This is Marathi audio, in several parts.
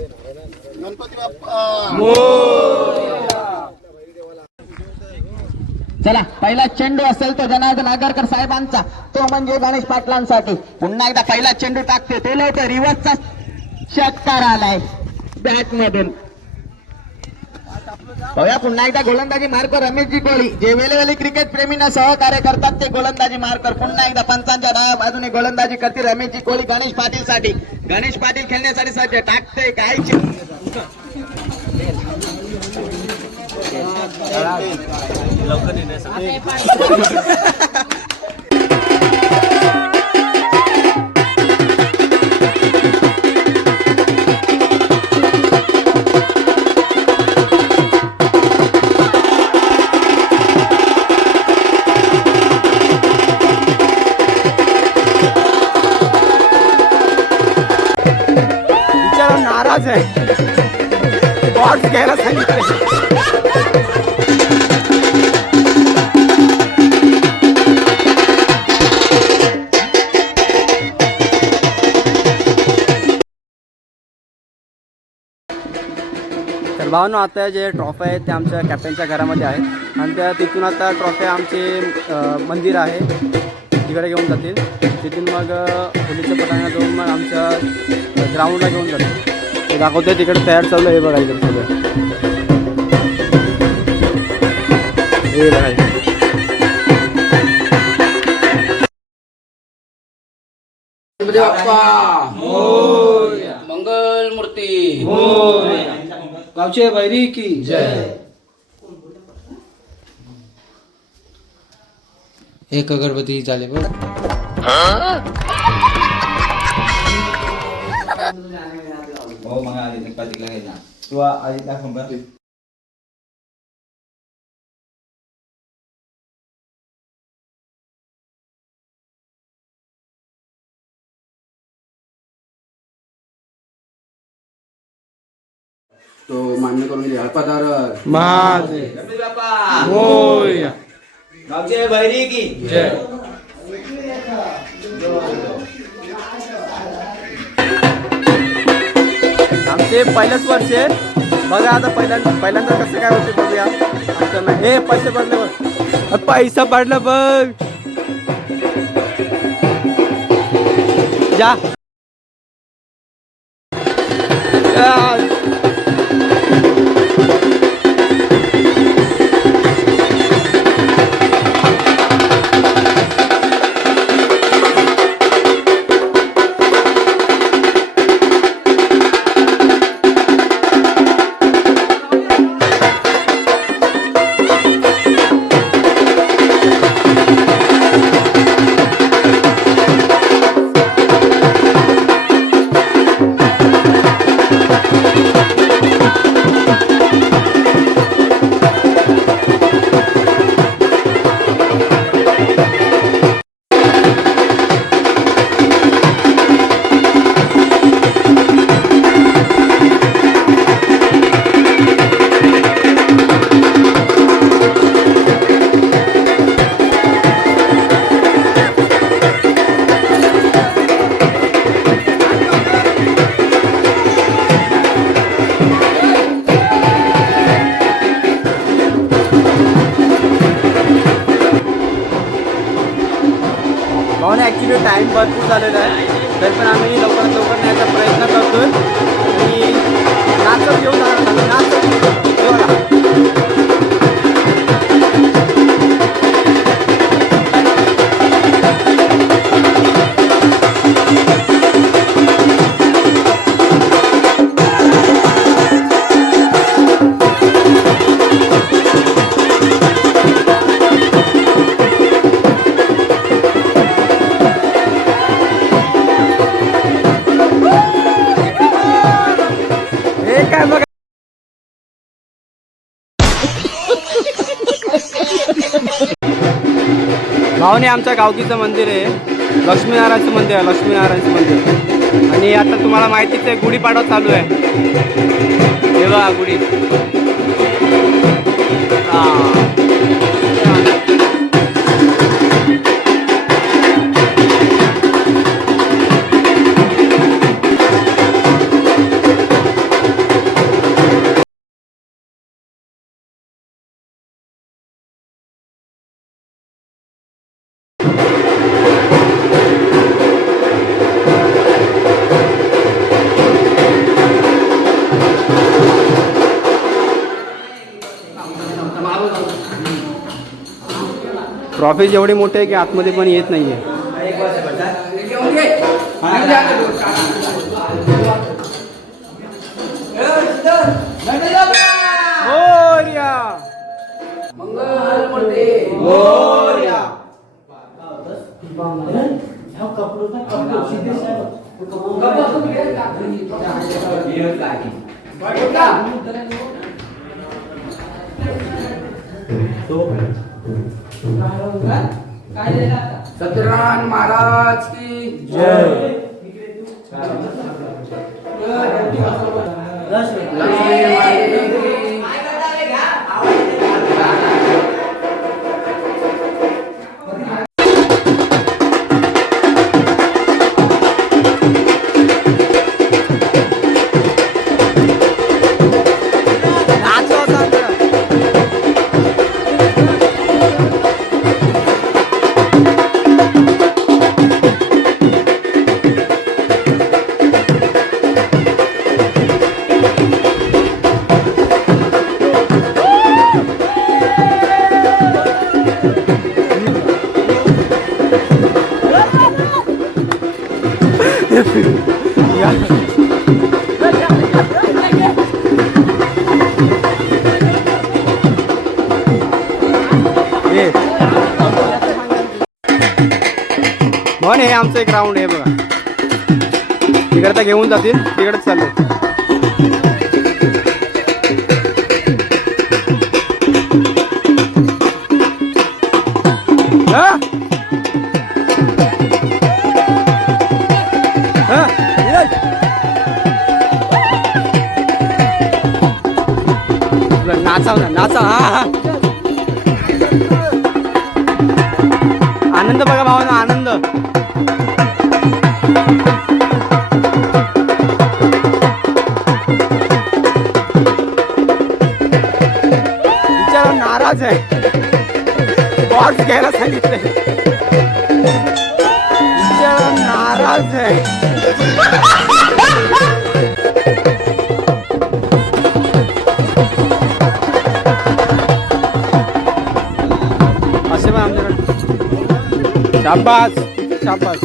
गणपती बाप्पा. चला पहिला चेंडू असेल तो जनार्दन आगरकर साहेबांचा, तो म्हणजे गणेश पाटलांसाठी. पुन्हा एकदा पहिला चेंडू टाकते ते लोक रिव्हर्सचा षटकार आलाय बॅट मधून. बघा पुन्हा एकदा गोलंदाजी मार्कर रमेशजी कोळी, जे वेळोवेळी क्रिकेट प्रेमींना सहकार्य करतात ते गोलंदाजी मार्कर. पुन्हा एकदा पंचांच्या डाव्या बाजूने गोलंदाजी करते रमेशजी कोळी गणेश पाटील साठी. गणेश पाटील खेळण्यासाठी सज्ज, टाकते काय नाराज आहे. बॉक्स घ्यायला सांगितलं. तर भावनो आता जे ट्रॉफी आहेत ते आमच्या कॅप्टनच्या घरामध्ये आहेत आणि त्या तिथून आता ट्रॉफी आमचे मंदिर आहे तिकडे घेऊन जातील. तिथून मग होलीच्या पटांना जाऊन मग आमच्या ग्राउंडला घेऊन जातील. ते दाखवते तिकडे तयार चालू आहे. हे बघा इकडे सगळं हे बघा. मंगल मूर्ती गावचे बैरी की जय. एक अगरबत्ती झाले बघ. हो मग आधी गणपतीला घ्यायचा किंवा आधी दाखवून कर. तो मान्य करून घ्या. हळपदार गणपती बाप्पा होय. गावचे बैरी की जय. आमचे पहिलंच वर्ष आहे बघा. आता पहिल्यांदा कसं काय होते बघूया. आमचं हे पैसे पडले बघ. पैसा पडला बघ. जा भावना ॲक्च्युली टाईम भरपूर झालेला आहे. तरी पण आम्ही लवकरात लवकर न्यायचा प्रयत्न करतोय आणि नाचत घेऊन जाणार. नाचत भावने आमच्या गावकीचं मंदिर आहे. लक्ष्मीनारायणचं मंदिर आहे. लक्ष्मीनारायणचं मंदिर. आणि आता तुम्हाला माहितीच आहे गुढीपाडवा चालू आहे. हे बघा गुढी. ट्रॉफी जेवढी मोठी आहे की आतमध्ये पण येत नाहीये. मोरया. मोरया. सत्यनारायण महाराज की जय. लक्ष्मी माते की म्हणून हे आमचं एक राऊंड आहे बघा. तिकडे तर घेऊन जातील, तिकडेच चाललो. हा? हा? नाचा नाचा. हा. आनंद बघा भावांनो, आनंद. बिचारा नाराज आहे, बॉक्स घ्यायला सांगितलंय. बिचारा नाराज आहे. असे पण आमच्याकडे शाबास शाबास.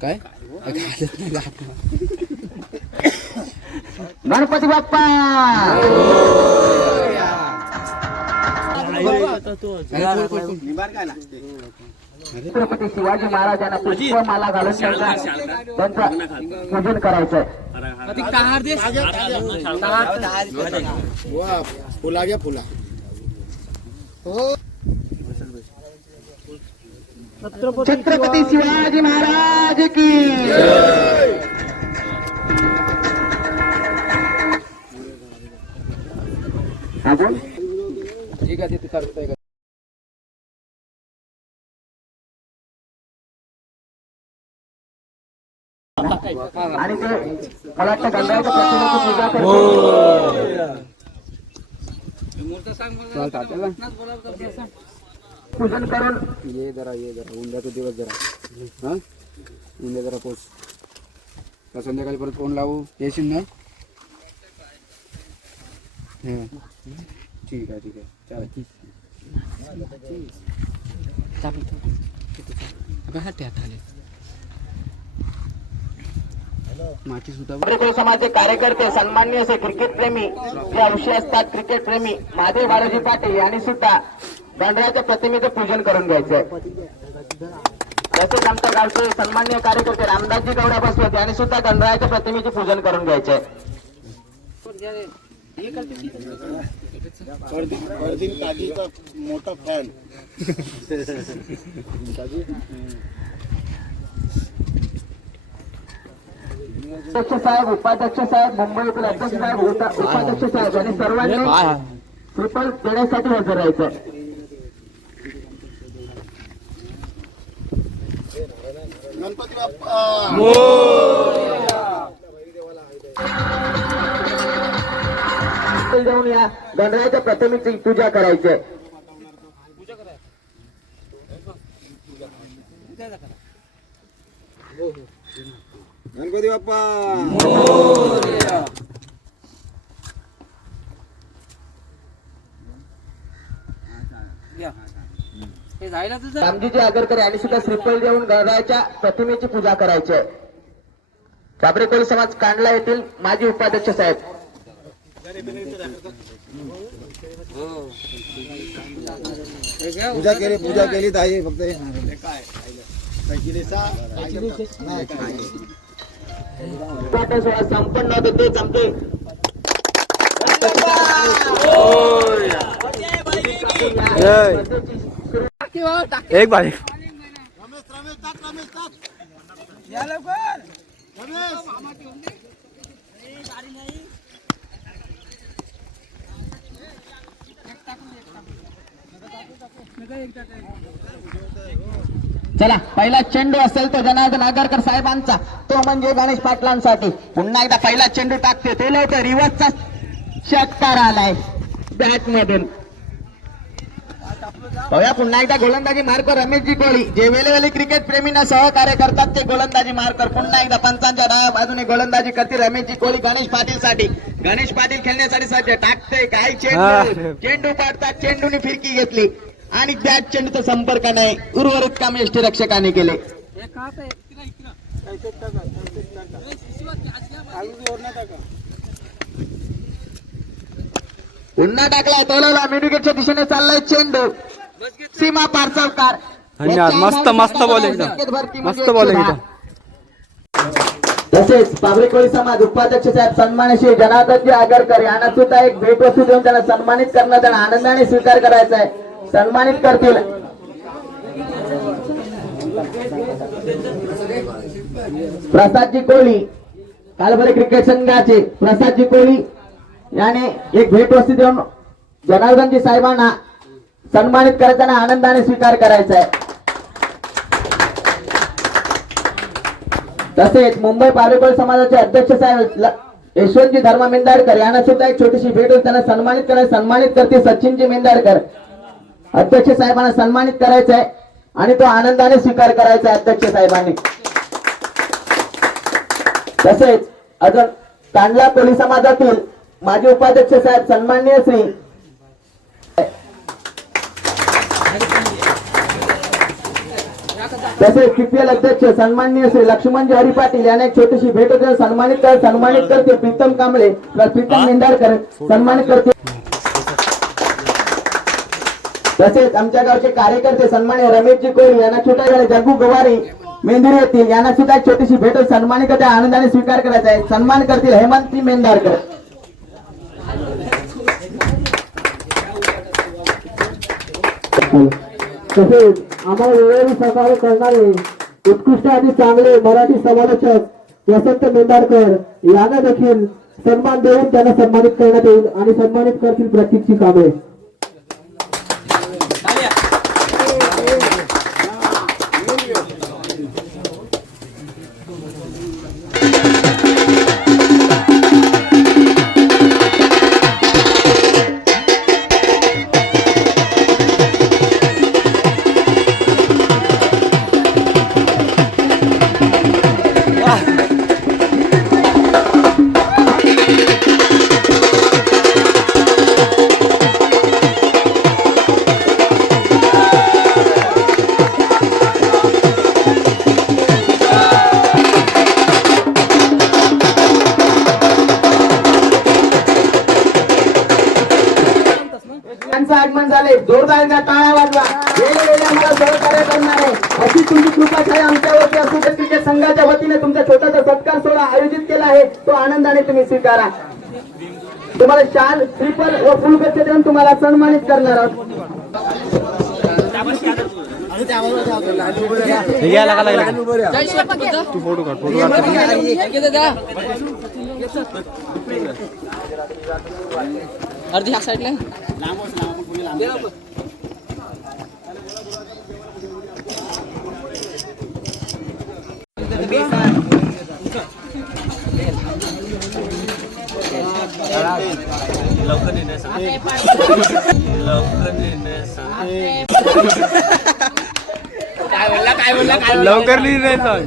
काय गणपती बाप्पा. छत्रपती शिवाजी महाराजांना पुष्पमाला घालून त्यांचं पूजन करायचंय. फुला घ्या फुला. छत्रपती शिवाजी महाराज की अजून ठीक आहे तिथे करतोय. आणि ते मला वाटतं गंगाच्या प्रतिमेची पूजा करतो. पूजन करून ये जरा उंद्याचा दिवस जरा. हा उंद्या जरा पोच. संध्याकाळी परत फोन लावू येशील ना. हं. ठीक आहे चालेल. माती सुद्धा कोळी समाजाचे कार्यकर्ते सन्माननीय असे क्रिकेट प्रेमी जे अंशी असतात क्रिकेट प्रेमी महादेव बाळाजी पाटील यांनी सुद्धा गणरायाच्या प्रतिमेचं पूजन करून घ्यायचंय. तसेच आमच्या गावचे सन्माननीय कार्यकर्ते रामदासजी गौडा बसवत यांनी सुद्धा गणरायाच्या प्रतिमेचे पूजन करून घ्यायचंय. फरदीन काजीचा मोठा फॅन. अध्यक्ष साहेब उपाध्यक्ष साहेब मुंबईतील अध्यक्ष साहेब उपाध्यक्ष साहेब यांनी सर्वांनी ट्रिपल देण्यासाठी हजर राहायचं. गणपती बाप्पा जाऊन या गणरायाच्या प्रतिमेची पूजा करायची आहे. गणपती बाप्पा रामजीजी आगरकर यांनी सुद्धा श्रीफळ देऊन गणरायाच्या प्रतिमेची पूजा करायची आहे. काबरे कोळी समाज कांडला येथील माजी उपाध्यक्ष साहेब. पूजा केली ताई फक्त संपन्न होते तेच आमचे एक बार चला पहिला चेंडू असेल तो जनार्दन आगरकर साहेबांचा, तो म्हणजे गणेश पाटलांसाठी. पुन्हा एकदा पहिला चेंडू टाकते ते लवकर रिव्हर्सचा षटकार आलाय बॅट मधून. बघा पुन्हा एकदा गोलंदाजी मार्कर रमेशजी कोळी जे वेळोवेळी क्रिकेट प्रेमींना सहकार्य करतात ते गोलंदाजी मार्कर पुन्हा एकदा पंचांच्या डाव्या बाजूने गोलंदाजी करते रमेशजी कोळी गणेश पाटील साठी. गणेश पाटील खेळण्यासाठी सज्ज टाकते काय चेंडू पाडतात, चेंडूने फिरकी घेतली आणि बॅट चेंडूचा संपर्क नाही. उर्वरित काम यष्टीरक्षकाने केले. पुन्हा टाकला तोलवला मेडुकेटच्या दिशेने चाललाय चेंडू सीमा पार चौकार. धन्यवाद. मस्त बॉल एकदम मस्त बॉल एकदम. तसेच पाबरी कोळी समाज उपाध्यक्ष साहेब सन्मानशील जनार्दनजी आगरकर यांना सुद्धा एक भेटवस्तू देऊन त्यांना सन्मानित करणं त्यांना आनंदाने स्वीकार करायचा आहे. सन्मानित करतील प्रसादजी कोळी कालभरे क्रिकेट संघाचे प्रसादजी कोळी याने एक भेटवस्तू देऊन जनार्दनजी साहेबांना सन्मानित करताना आनंदाने स्वीकार करायचा आहे. तसेच मुंबई पारेकोळी समाजाचे अध्यक्ष साहेब यशवंतजी धर्मा मेंदारकर यांना सुद्धा एक छोटीशी भेट होऊन त्यांना सन्मानित करते सचिनजी मेंदारकर. अध्यक्ष साहेबांना सन्मानित करायचं आहे आणि तो आनंदाने स्वीकार करायचा आहे अध्यक्ष साहेबांनी. तसेच अजून कांडला कोळी समाजातील माजी उपाध्यक्ष साहेब सन्माननीय श्री तसेच पीपीएल अध्यक्ष सन्माननीय श्री लक्ष्मणजी हरी पाटील यांना एक छोटीशी भेट होते सन्मानित करते प्रीतम कांबळे प्रीतम मेंढारकर सन्मानित करते. तसेच आमच्या गावचे कार्यकर्ते सन्माननीय रमेशजी कोळी यांना छोट्या वेळे जग्गू गवारी मेंदुरी येथील यांना सुद्धा एक छोटीशी भेट सन्मानित करते आनंदाने स्वीकार करायचा आहे. सन्मान करतील हेमंती मेंढारकर. तसेच आम्हाला वेळोवेळी सहकार्य करणारे उत्कृष्ट आणि चांगले मराठी समालोचक वसंत मेंढारकर यांना देखील सन्मान देऊन त्यांना सन्मानित करण्यात येईल आणि सन्मानित करतील प्रत्येकची कामे. जोरदार एकदा टाळ्या वाजवा. वेळोवेळी आम्हाला सहकार्य करणारे अशी तुमची कृपाशाही आमच्यावरती असू दे. क्रिकेट संघाच्या वतीने तुमचा छोटासा सत्कार सोहळा आयोजित केला आहे, तो आनंदाने तुम्ही स्वीकारा. तुम्हाला शाल, श्रीफल व फुलगच्छ देऊन तुम्हाला सन्मानित करणार आहोत. तू फोटो काढ. अर्धी ह्या साईडला लवकर लिहिलंय सांग.